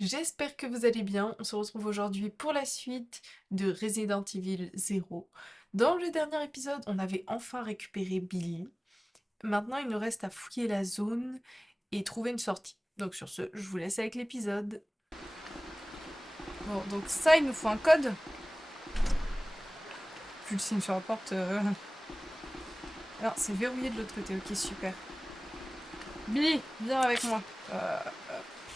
J'espère que vous allez bien. On se retrouve aujourd'hui pour la suite de Resident Evil 0. Dans le dernier épisode, on avait enfin récupéré Billy. Maintenant, il nous reste à fouiller la zone et trouver une sortie. Donc sur ce, je vous laisse avec l'épisode. Bon, donc ça, il nous faut un code. Vu le signe sur la porte. Alors, c'est verrouillé de l'autre côté. Ok, super. Billy, viens avec moi.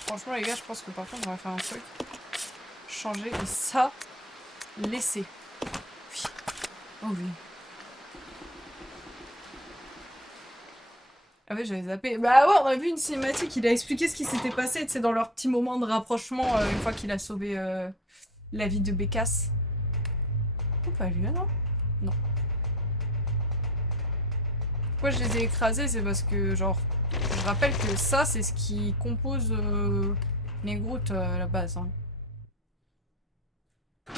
Franchement, les gars, je pense que par contre, on va faire un truc. Changer et ça, laisser. Oui. Oh oui. Ah ouais, j'avais zappé. Bah ouais, on a vu une cinématique, il a expliqué ce qui s'était passé, tu sais, dans leur petit moment de rapprochement, une fois qu'il a sauvé la vie de Bécasse. Oh, pas lui, non? Non. Pourquoi je les ai écrasés? C'est parce que, genre, je rappelle que ça, c'est ce qui compose les Groot à la base. Hein. De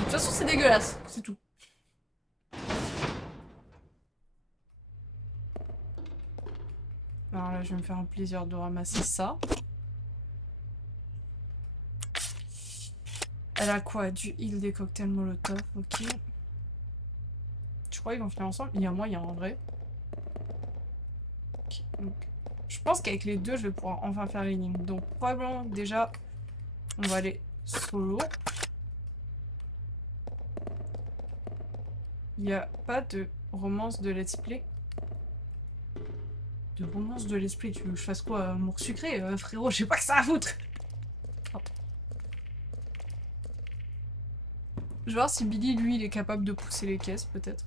toute façon, c'est dégueulasse, c'est tout. Alors là, je vais me faire un plaisir de ramasser ça. Elle a quoi? Du heal, des cocktails Molotov, ok. Je crois qu'ils vont finir ensemble. Il y a moyen en vrai. Ok, donc, je pense qu'avec les deux, je vais pouvoir enfin faire l'énigme. Donc probablement déjà, on va aller solo. Il n'y a pas de romance de let's play. De romance de let's play, tu veux que je fasse quoi? Amour sucré, frérot, je sais pas que ça à foutre. Oh. Je vais voir si Billy, lui, il est capable de pousser les caisses, peut-être.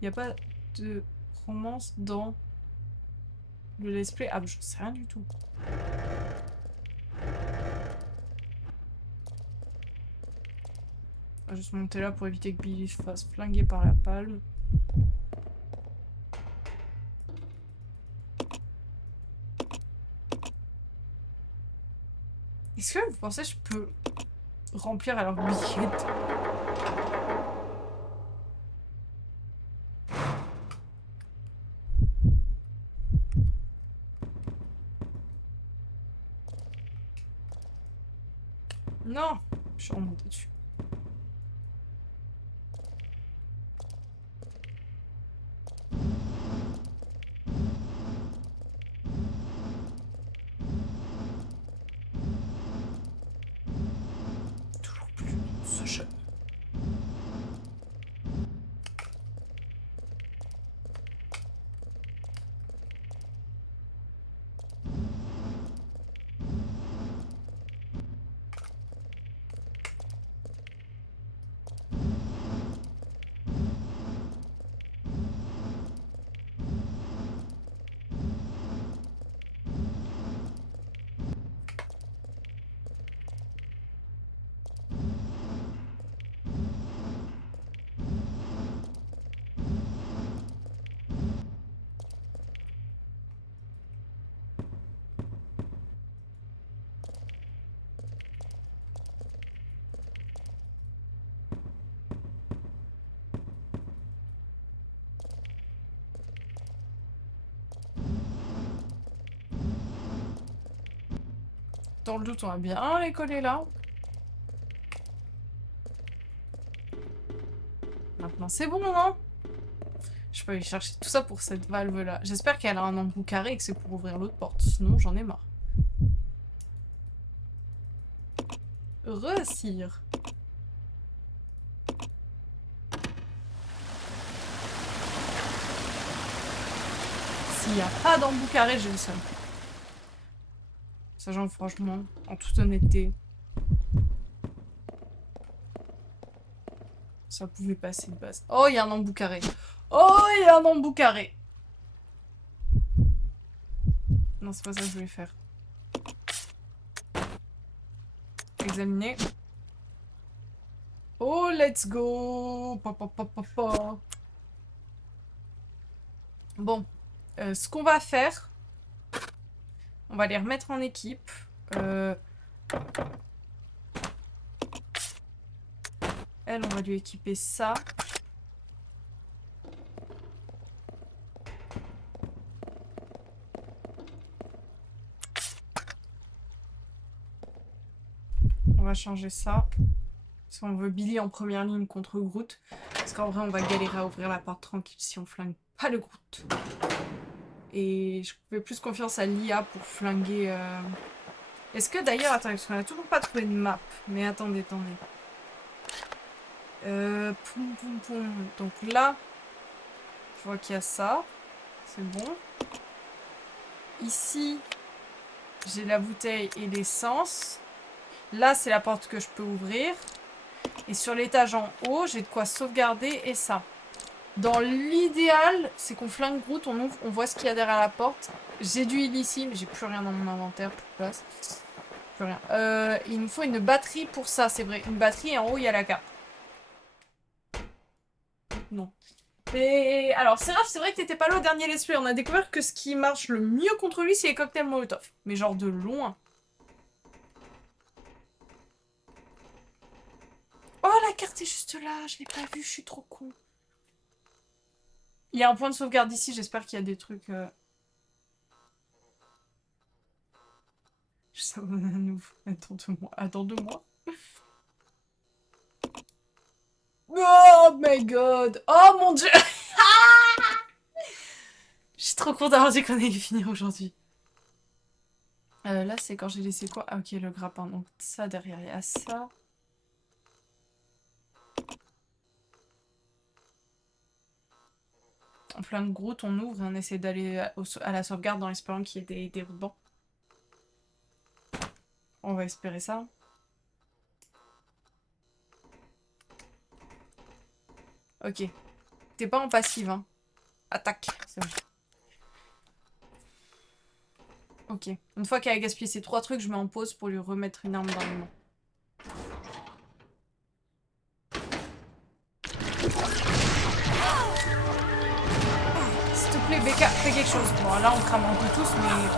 Il n'y a pas de romance dans le let's play. Ah, je sais rien du tout. On va juste monter là pour éviter que Billy se fasse flinguer par la palme. Est-ce que vous pensez que je peux remplir alors billette? Non! Je suis remontée dessus. Toujours plus ce jeu. Dans le doute, on va bien les coller là. Maintenant, c'est bon, non? Je peux aller chercher tout ça pour cette valve-là. J'espère qu'elle a un embout carré et que c'est pour ouvrir l'autre porte. Sinon, j'en ai marre. Re-cire. S'il n'y a pas d'embout carré, j'ai le seum. Sachant franchement, en toute honnêteté, ça pouvait passer de base. Oh, il y a un embout carré. Oh, il y a un embout carré. Non, c'est pas ça que je voulais faire. Examiner. Oh, let's go. Pa, pa, pa, pa, pa. Bon, ce qu'on va faire, on va les remettre en équipe. Elle, on va lui équiper ça. va changer ça. Parce qu'on veut Billy en première ligne contre Groot. Parce qu'en vrai, on va galérer à ouvrir la porte tranquille si on flingue pas le Groot. Et je fais plus confiance à l'IA pour flinguer... Est-ce que d'ailleurs... Attends, parce qu'on a toujours pas trouvé de map. Mais attendez. Poum poum poum. Donc là, je vois qu'il y a ça. C'est bon. Ici, j'ai la bouteille et l'essence. Là, c'est la porte que je peux ouvrir. Et sur l'étage en haut, j'ai de quoi sauvegarder et ça. Dans l'idéal, c'est qu'on flingue Groot, on ouvre, on voit ce qu'il y a derrière la porte. J'ai du heal ici, mais j'ai plus rien dans mon inventaire, plus de place. Plus rien. Il nous faut une batterie pour ça, c'est vrai. Une batterie et en haut, il y a la carte. Non. Mais alors, Seraph, c'est vrai que t'étais pas là au dernier let's play. On a découvert que ce qui marche le mieux contre lui, c'est les cocktails Molotov. Mais genre de loin. Oh, la carte est juste là. Je l'ai pas vue, je suis trop con. Il y a un point de sauvegarde ici, j'espère qu'il y a des trucs... Je s'abonne à nouveau. Attends 2 mois. Oh my god. Oh mon dieu. Je suis trop contente d'avoir dit qu'on allait finir aujourd'hui. Là, c'est quand j'ai laissé quoi? Ah, ok, le grappin. Donc ça, derrière, il y a ça. En plein de Groot, on ouvre et on essaie d'aller à la sauvegarde en espérant qu'il y ait des rubans. On va espérer ça. Ok. T'es pas en passive, hein. Attaque. C'est bon. Ok. Une fois qu'elle a gaspillé ces 3 trucs, je mets en pause pour lui remettre une arme dans les mains. S'il te plaît, Becca, fais quelque chose. Bon, là, on crame un peu tous, mais au moins...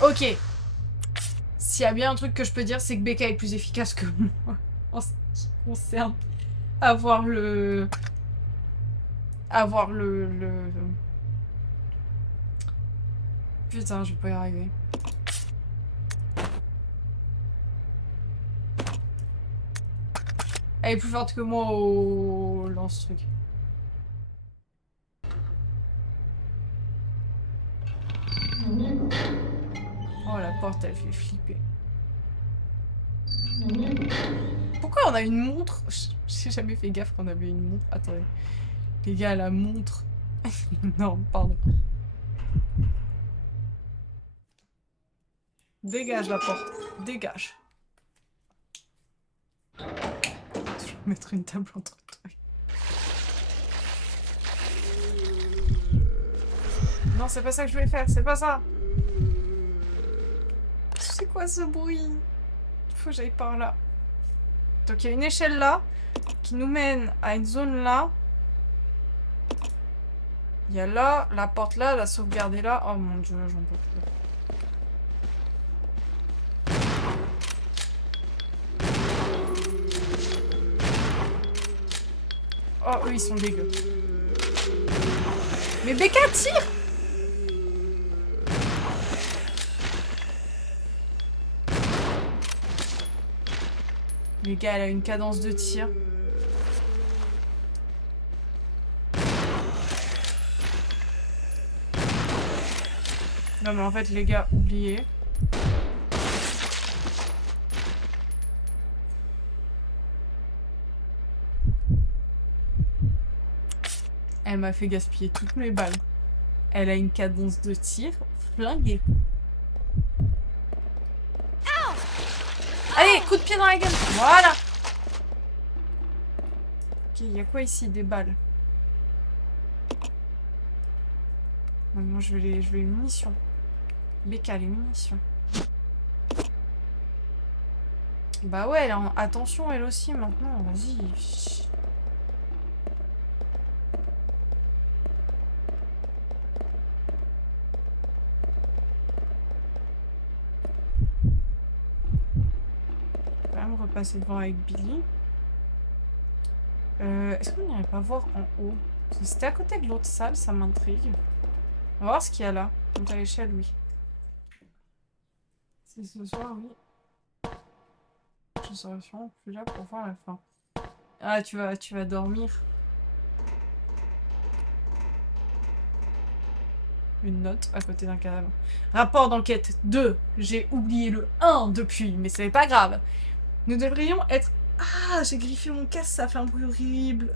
Ok. S'il y a bien un truc que je peux dire, c'est que Becca est plus efficace que moi. En ce qui concerne avoir le... Putain, je vais pas y arriver. Elle est plus forte que moi au lance-truc. Oh, la porte, elle fait flipper. Pourquoi on a une montre? J'ai jamais fait gaffe qu'on avait une montre. Attendez. Les gars, la montre. Non, pardon. Dégage la porte. Dégage. Je vais mettre une table entre toi. Non, c'est pas ça que je voulais faire. C'est pas ça. C'est quoi ce bruit? Faut que j'aille par là. Donc il y a une échelle là qui nous mène à une zone là. Il y a là, la porte là, la sauvegarde est là. Oh mon dieu, j'en peux plus. Oh, eux ils sont dégueux. Mais Becca tire! Les gars, elle a une cadence de tir. Non mais en fait les gars, oubliez. Elle m'a fait gaspiller toutes mes balles. Elle a une cadence de tir flinguée. Allez, coup de pied dans la gueule. Voilà. Ok, il y a quoi ici? Des balles. Moi je vais les munitions. Becca, les munitions. Bah ouais, elle est en attention elle aussi maintenant. Vas-y. Repasser devant avec Billy. Est-ce qu'on n'irait pas voir en haut? Parce que c'était à côté de l'autre salle, ça m'intrigue. On va voir ce qu'il y a là. Monte à l'échelle, oui. C'est ce soir, oui. Je serai sûrement plus là pour voir la fin. Ah, tu vas dormir. Une note à côté d'un cadavre. Rapport d'enquête 2. J'ai oublié le 1 depuis, mais c'est pas grave. Nous devrions être... Ah, j'ai griffé mon casque, ça fait un bruit horrible.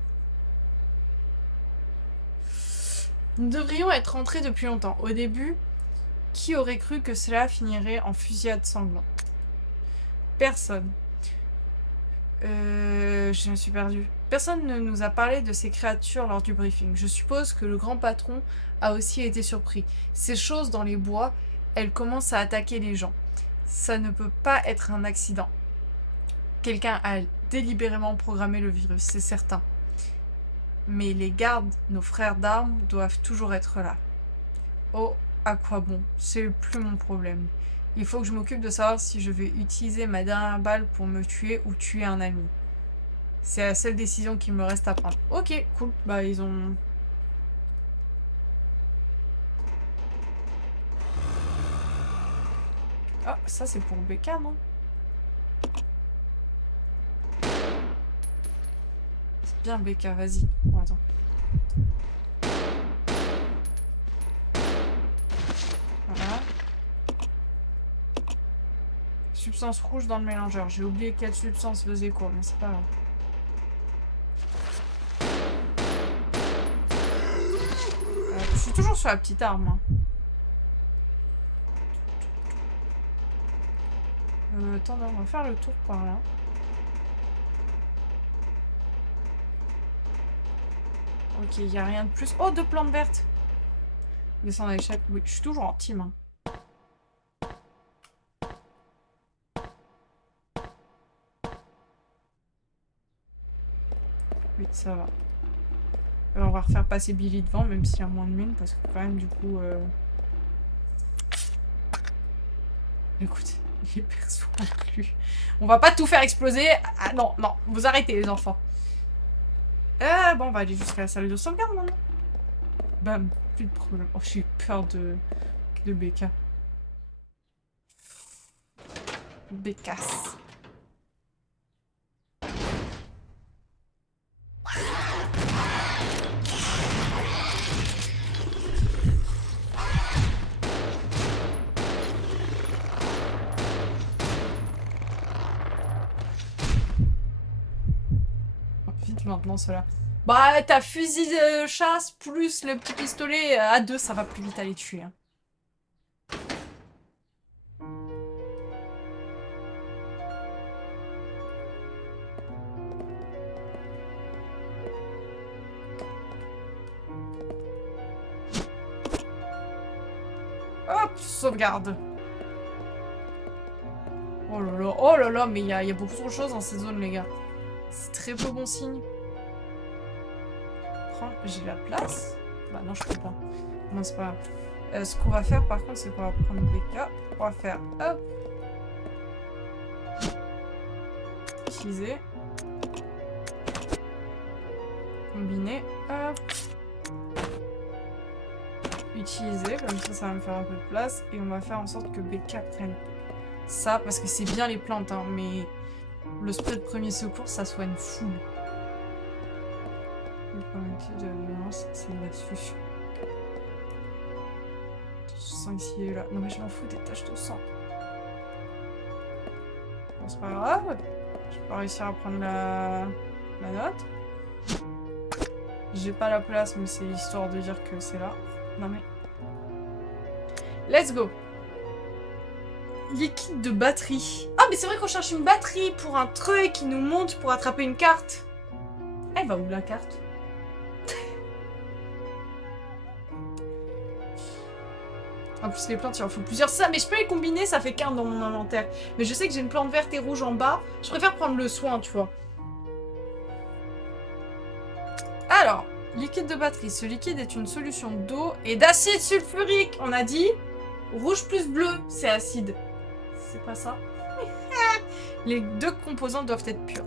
Nous devrions être rentrés depuis longtemps. Au début, qui aurait cru que cela finirait en fusillade sanglante? Personne. Je me suis perdue. Personne ne nous a parlé de ces créatures lors du briefing. Je suppose que le grand patron a aussi été surpris. Ces choses dans les bois, elles commencent à attaquer les gens. Ça ne peut pas être un accident. Quelqu'un a délibérément programmé le virus, c'est certain. Mais les gardes, nos frères d'armes, doivent toujours être là. Oh, à quoi bon? C'est plus mon problème. Il faut que je m'occupe de savoir si je vais utiliser ma dernière balle pour me tuer ou tuer un ami. C'est la seule décision qu'il me reste à prendre. Ok, cool. Bah, ils ont... Ah, ça c'est pour Becca, non? C'est bien Becca, vas-y. Bon, attends. Voilà. Substance rouge dans le mélangeur. J'ai oublié quelle substance faisait quoi, mais c'est pas grave. Je suis toujours sur la petite arme. Hein. Attendez, on va faire le tour par là. Ok, il n'y a rien de plus. Oh, 2 plantes vertes. Descendre à l'échelle. Oui, je suis toujours en team. Hein. Oui, ça va. On va refaire passer Billy devant, même s'il y a moins de mine, parce que quand même, du coup... Écoute, il est perso inclus. On va pas tout faire exploser. Ah non, non, vous arrêtez les enfants. Bon, on va aller jusqu'à la salle de sauvegarde maintenant. Bam, plus de problème. Oh, j'ai eu peur de Becca. Bécasse. Vite maintenant, cela. Bah, ta fusil de chasse plus le petit pistolet à 2, ça va plus vite à les tuer. Hein. Hop, sauvegarde. Oh là là, mais il y a beaucoup trop de choses dans cette zone, les gars. C'est très peu bon signe. J'ai la place. Bah non, je peux pas. Non, c'est pas grave. Ce qu'on va faire, par contre, c'est qu'on va prendre Becca. On va faire... Hop. Utiliser. Combiner. Hop. Utiliser. Comme ça va me faire un peu de place. Et on va faire en sorte que Becca prenne ça. Parce que c'est bien les plantes, hein. Mais le spray de premier secours, ça soigne full. Le premier type de violence, c'est là-dessus. Je sens qu'il est là. Non mais je m'en fous des taches de sang. Bon, c'est pas grave. Je vais pas réussir à prendre la note. J'ai pas la place, mais c'est histoire de dire que c'est là. Non mais... Let's go. Liquide de batterie. Ah mais c'est vrai qu'on cherche une batterie pour un truc qui nous monte pour attraper une carte. Elle va où la carte? En plus, les plantes, il en faut plusieurs. Ça, mais je peux les combiner, ça fait qu'un dans mon inventaire. Mais je sais que j'ai une plante verte et rouge en bas. Je préfère prendre le soin, tu vois. Alors, liquide de batterie. Ce liquide est une solution d'eau et d'acide sulfurique. On a dit rouge plus bleu, c'est acide. C'est pas ça. Les 2 composants doivent être purs.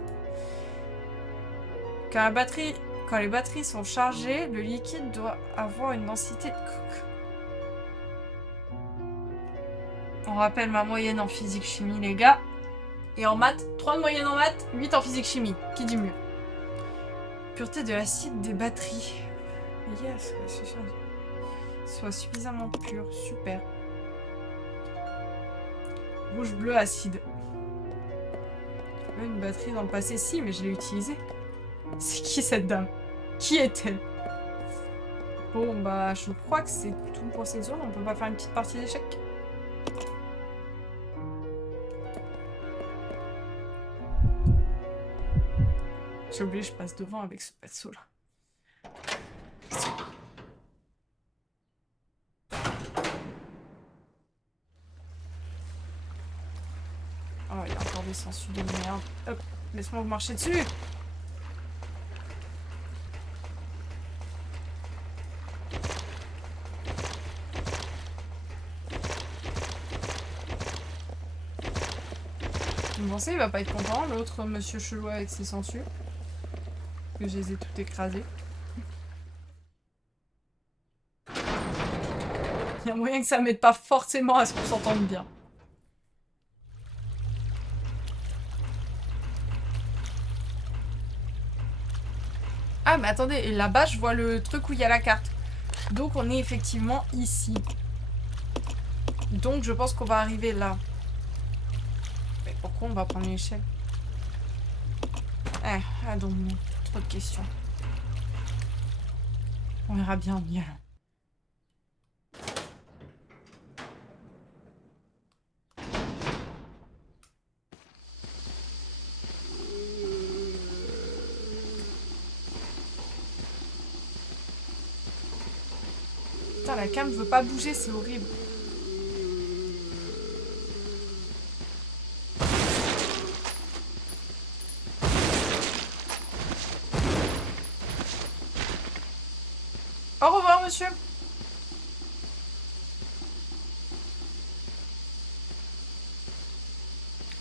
Quand les batteries sont chargées, le liquide doit avoir une densité... On rappelle ma moyenne en physique-chimie, les gars. Et en maths, 3 de moyenne en maths, 8 en physique-chimie. Qui dit mieux? Pureté de l'acide des batteries. Yes, c'est ça. Soit suffisamment pur. Super. Rouge, bleu, acide. Une batterie dans le passé, si, mais je l'ai utilisée. C'est qui cette dame? Qui est-elle? Bon, bah, je crois que c'est tout pour ces zones. On peut pas faire une petite partie d'échecs? J'ai oublié, je passe devant avec ce perso-là. Oh, il y a encore des sangsues de merde. Hop, laisse-moi vous marcher dessus. Vous pensez, il va pas être content, l'autre monsieur chelou avec ses sangsues? Que je les ai toutes écrasées. Il y a moyen que ça m'aide pas forcément à ce qu'on s'entende bien. Ah, mais attendez, et là-bas, je vois le truc où il y a la carte. Donc, on est effectivement ici. Donc, je pense qu'on va arriver là. Mais pourquoi on va prendre l'échelle? Donc, trop de questions. On verra bien en y allant. Putain, la cam veut pas bouger, c'est horrible. Au revoir, monsieur.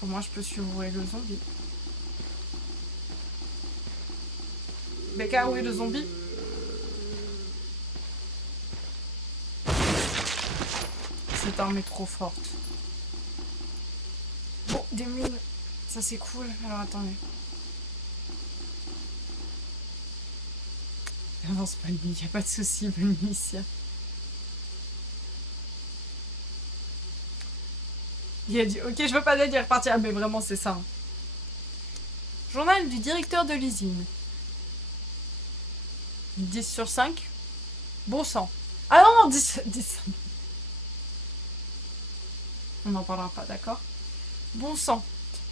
Au moins, je peux survoler le zombie. Becca, où est le zombie? Cette arme est trop forte. Bon, des mules. Ça, c'est cool. Alors, attendez. Avance pas, nuit. Y a pas de souci, bonne nuit ici. Il a dit, ok, je veux pas d'aide, il est reparti. Ah, mais vraiment, c'est ça. Journal du directeur de l'usine. 10 sur 5. Bon sang. Ah non, non, 10. On n'en parlera pas, d'accord? Bon sang.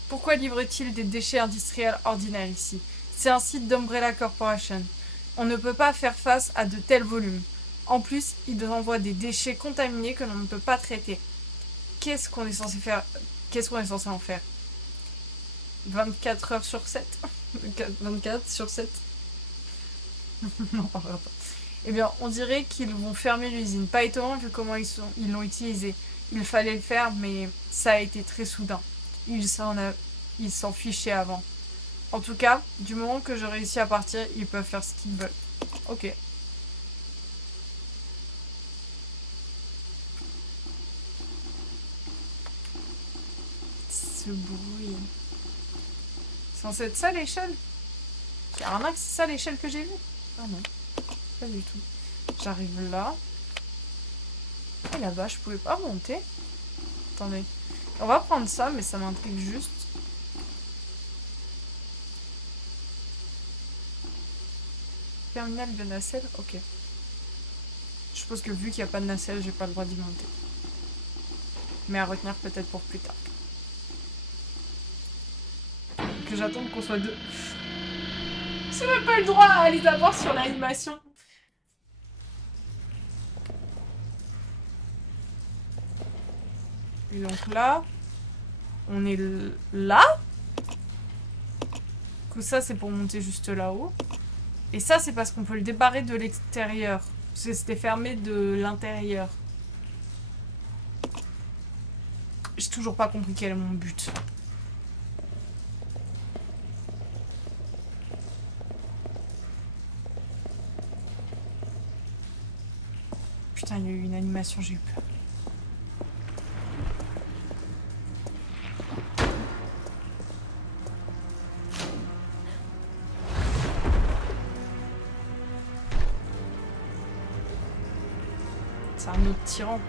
Pourquoi livre-t-il des déchets industriels ordinaires ici? C'est un site d'Umbrella Corporation. On ne peut pas faire face à de tels volumes. En plus, ils envoient des déchets contaminés que l'on ne peut pas traiter. Qu'est-ce qu'on est censé faire? Qu'est-ce qu'on est censé en faire? 24 heures sur 7? 24 sur 7? On n'en parlera pas. Eh bien, on dirait qu'ils vont fermer l'usine. Pas étonnant vu comment ils l'ont utilisé. Il fallait le faire, mais ça a été très soudain. Ils s'en fichaient avant. En tout cas, du moment que je réussis à partir, ils peuvent faire ce qu'ils veulent. Ok. Ce bruit. C'est censé être ça l'échelle? J'ai rien que c'est ça l'échelle que j'ai vue? Ah non, pas du tout. J'arrive là. Et là-bas, je pouvais pas monter. Attendez. On va prendre ça, mais ça m'intrigue juste. Terminal de nacelle? Ok. Je suppose que vu qu'il n'y a pas de nacelle, j'ai pas le droit d'y monter. Mais à retenir peut-être pour plus tard. Que j'attende qu'on soit deux. J'ai même pas eu le droit à aller d'abord sur l'animation. Et donc là, on est là. Que ça, c'est pour monter juste là-haut. Et ça, c'est parce qu'on peut le débarrer de l'extérieur. Parce que c'était fermé de l'intérieur. J'ai toujours pas compris quel est mon but. Putain, il y a eu une animation, j'ai eu peur. C'est un autre tyran.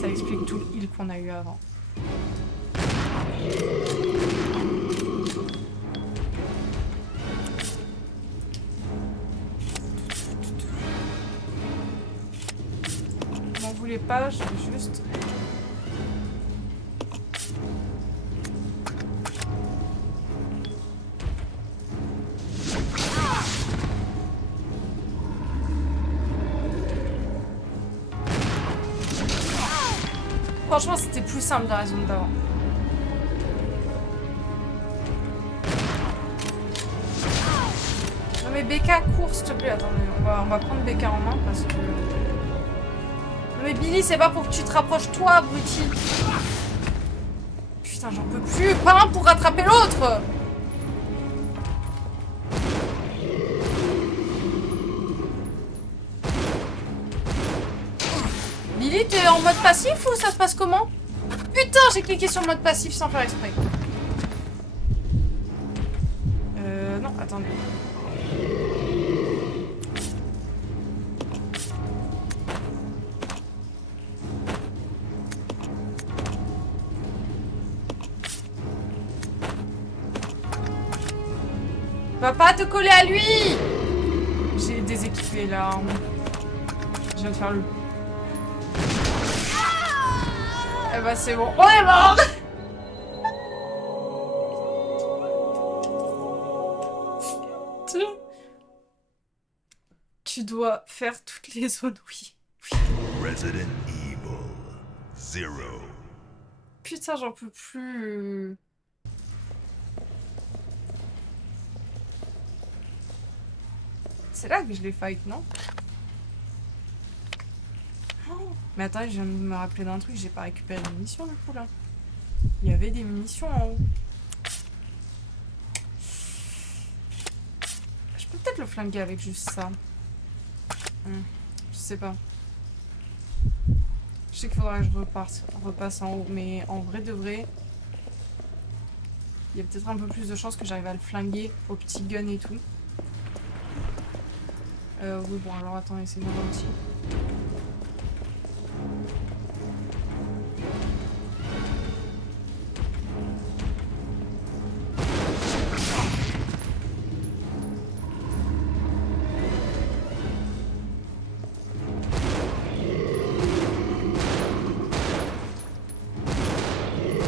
Ça explique tout le heal qu'on a eu avant. Je m'en voulais pas, je vais juste... Franchement, c'était plus simple la raison d'avant. Non mais Becca, cours s'il te plaît. Attendez, on va prendre Becca en main parce que... Non mais Billy, c'est pas pour que tu te rapproches toi, abruti. Putain, j'en peux plus. Pas un pour rattraper l'autre. Billy, t'es en mode passif ou ça se passe comment? Putain, j'ai cliqué sur le mode passif sans faire exprès. Non, attendez. Va pas te coller à lui! J'ai déséquipé là. Je viens de faire le... Eh bah c'est bon. On est mort! Tu dois faire toutes les zones, oui. Resident Evil 0. Putain, j'en peux plus. C'est là que je les fight, non? Oh, mais attends, je viens de me rappeler d'un truc, j'ai pas récupéré de munitions du coup là. Il y avait des munitions en haut. Je peux peut-être le flinguer avec juste ça. Je sais pas. Je sais qu'il faudrait que je repasse en haut, mais en vrai de vrai, il y a peut-être un peu plus de chances que j'arrive à le flinguer au petit gun et tout. Oui, bon, alors attends, c'est moi aussi.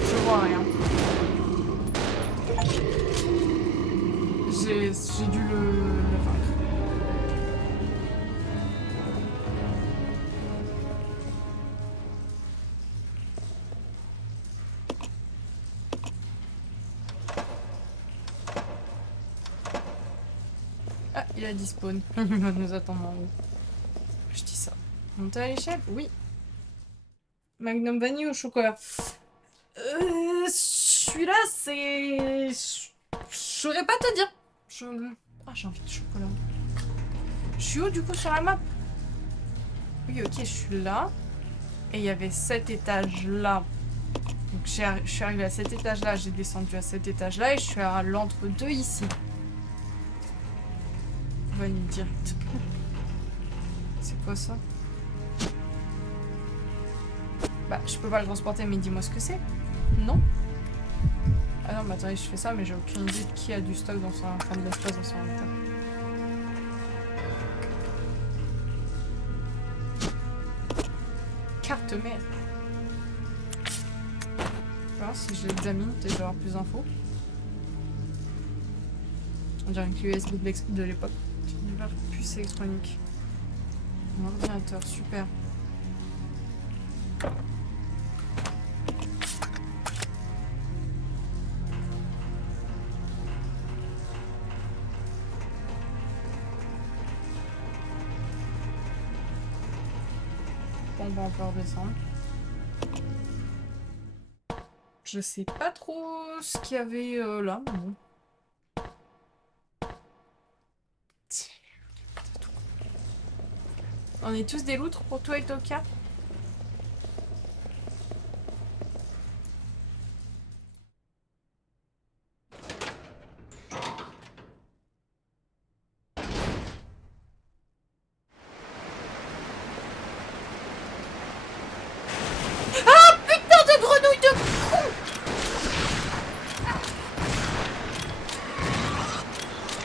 Je vois rien. J'ai dû le vaincre. Ah, il a dispawn. Il va nous attendre en haut. Je dis ça. Monter à l'échelle? Oui. Magnum vanille au chocolat? Celui-là, c'est... Je saurais pas te dire. Ah, j'ai envie de chocolat. Je suis où, du coup, sur la map? Oui, ok, je suis là. Et il y avait cet étage-là. Donc, je suis arrivée à cet étage-là, j'ai descendu à cet étage-là, et je suis à l'entre-deux, ici. Vanille direct. C'est quoi, ça? Bah, je peux pas le transporter, mais dis-moi ce que c'est. Non. Ah non, mais attendez, je fais ça, mais j'ai aucune idée de qui a du stock dans son... Enfin, de l'espace dans son inventaire. Carte mère. Je vais voir si je l'examine, peut-être avoir plus d'infos. On dirait une clé USB de l'époque. Univers puce électronique. Un ordinateur, super. Bon, bah, on peut redescendre. Je sais pas trop ce qu'il y avait là, mais bon. On est tous des loutres pour toi et Toka?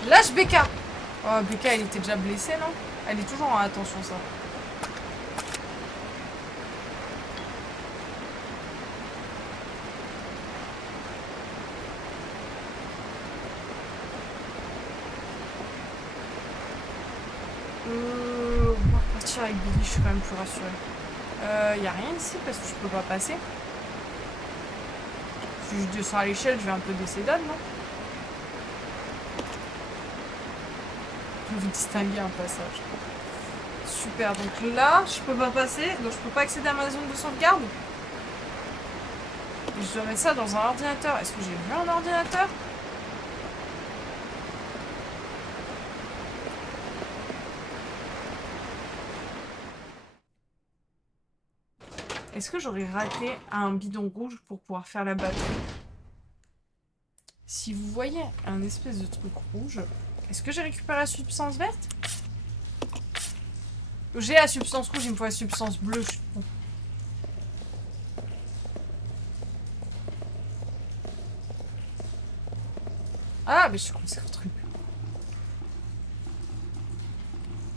Lâche Becca. Oh, Becca, elle était déjà blessée, non? Elle est toujours en attention, ça. On va repartir avec Billy, je suis quand même plus rassurée. Y a rien ici parce que je peux pas passer. Si je descends à l'échelle, je vais un peu décéder, non? Je vais distinguer un passage. Super, donc là, je peux pas passer, donc je peux pas accéder à ma zone de sauvegarde. Et je dois mettre ça dans un ordinateur. Est-ce que j'ai vu un ordinateur? Est-ce que j'aurais raté un bidon rouge pour pouvoir faire la batterie? Si vous voyez un espèce de truc rouge, est-ce que j'ai récupéré la substance verte? J'ai la substance rouge, il me faut la substance bleue. Je suis con. Ah, mais je suis con, c'est un truc.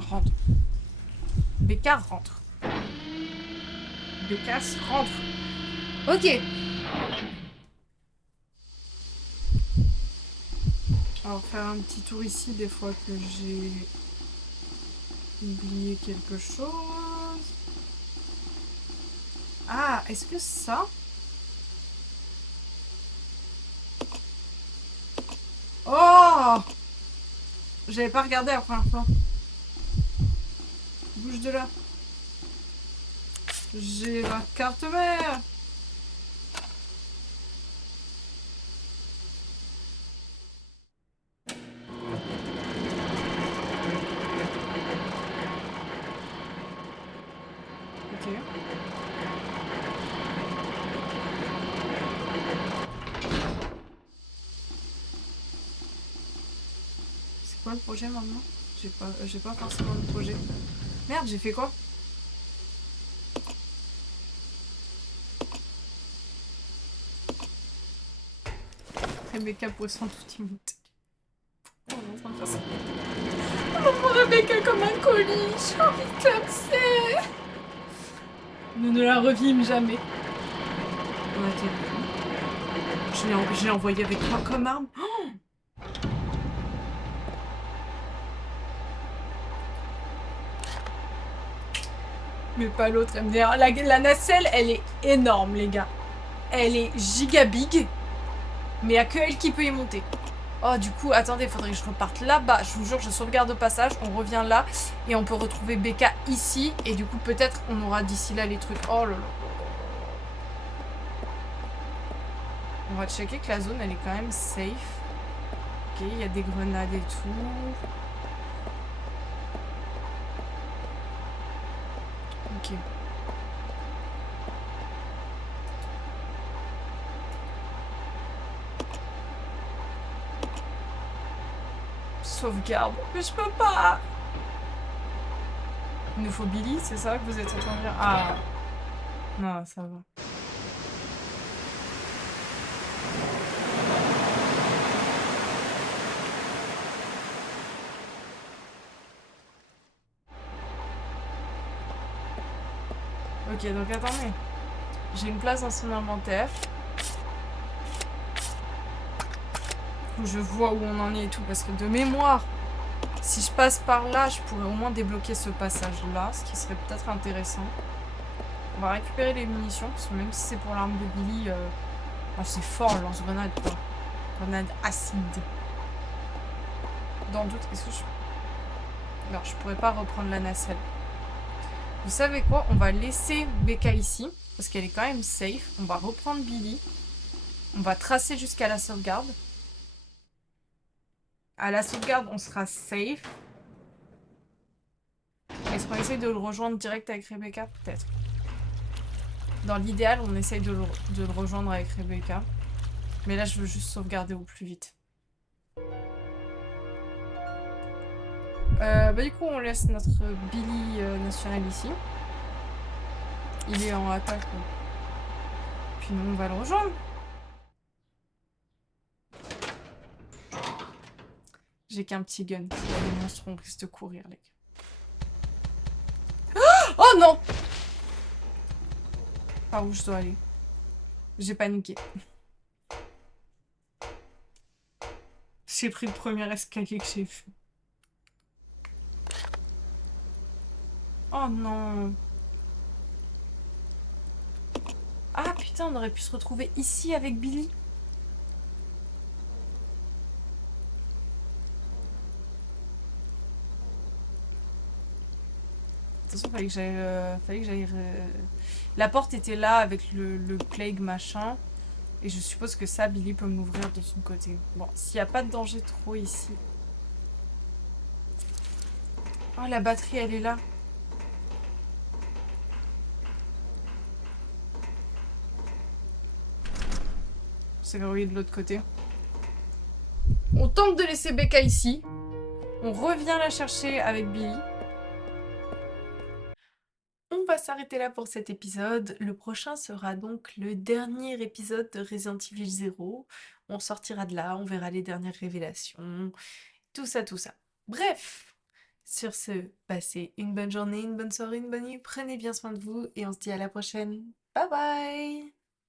Rentre. Becca rentre. Becca rentre. Ok. On va faire un petit tour ici des fois que j'ai oublié quelque chose. Ah, est-ce que ça... Oh! J'avais pas regardé la première fois. Bouge de là. J'ai la carte mère. Ok. C'est quoi le projet maintenant? J'ai pas forcément le projet. Merde, j'ai fait quoi? Rebecca poisson tout immonde. Pourquoi on est en train de faire ça? On prend Rebecca comme un colis. J'ai envie de clamser. Nous ne la revîmes jamais. On a été... Je l'ai envoyé avec toi comme arme. Oh, mais pas l'autre, elle me dit... La nacelle, elle est énorme, les gars. Elle est giga big. Mais il n'y a que elle qui peut y monter. Oh, du coup, attendez, il faudrait que je reparte là-bas. Je vous jure, je sauvegarde au passage. On revient là. Et on peut retrouver Becca ici. Et du coup, peut-être, on aura d'ici là les trucs. Oh là là. On va checker que la zone, elle est quand même safe. Ok, il y a des grenades et tout. Ok. Sauvegarde. Mais je peux pas. Il nous faut Billy, c'est ça que vous êtes en train de dire? Ah. Non, ça va. Ok, donc attendez. J'ai une place dans son inventaire. Où je vois où on en est et tout. Parce que de mémoire, si je passe par là, je pourrais au moins débloquer ce passage-là. Ce qui serait peut-être intéressant. On va récupérer les munitions. Parce que même si c'est pour l'arme de Billy, c'est fort le lance-grenade quoi. Grenade acide. Dans le doute, est-ce que je... Non, je pourrais pas reprendre la nacelle. Vous savez quoi? On va laisser Becca ici. Parce qu'elle est quand même safe. On va reprendre Billy. On va tracer jusqu'à la sauvegarde. À la sauvegarde, on sera safe. Est-ce qu'on essaye de le rejoindre direct avec Rebecca? Peut-être. Dans l'idéal, on essaye de le rejoindre avec Rebecca. Mais là, je veux juste sauvegarder au plus vite. Du coup, on laisse notre Billy national ici. Il est en attaque. Puis nous, on va le rejoindre. J'ai qu'un petit gun. Les monstres, on risque de courir, les gars. Oh non! Par où je dois aller? J'ai paniqué. J'ai pris le premier escalier que j'ai vu. Oh non! Ah putain, on aurait pu se retrouver ici avec Billy. De toute façon, fallait que j'aille. La porte était là avec le plague machin. Et je suppose que ça, Billy peut m'ouvrir de son côté. Bon, s'il n'y a pas de danger trop ici. Oh, la batterie, elle est là. C'est verrouillé de l'autre côté. On tente de laisser Becca ici. On revient la chercher avec Billy. On va s'arrêter là pour cet épisode. Le prochain sera donc le dernier épisode de Resident Evil 0. On sortira de là, on verra les dernières révélations. Tout ça, tout ça. Bref, sur ce, passez une bonne journée, une bonne soirée, une bonne nuit. Prenez bien soin de vous et on se dit à la prochaine. Bye bye!